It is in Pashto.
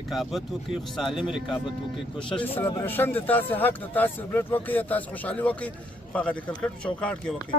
رقابت وکړي، سالم رقابت وکړي. کوشش سلیبریشن د تاسې حق د تاسې سلیبریټ وکړي یا تاسې خوشحالي وکړي خو هغه د کرکټ په چوکاټ کې وکړي.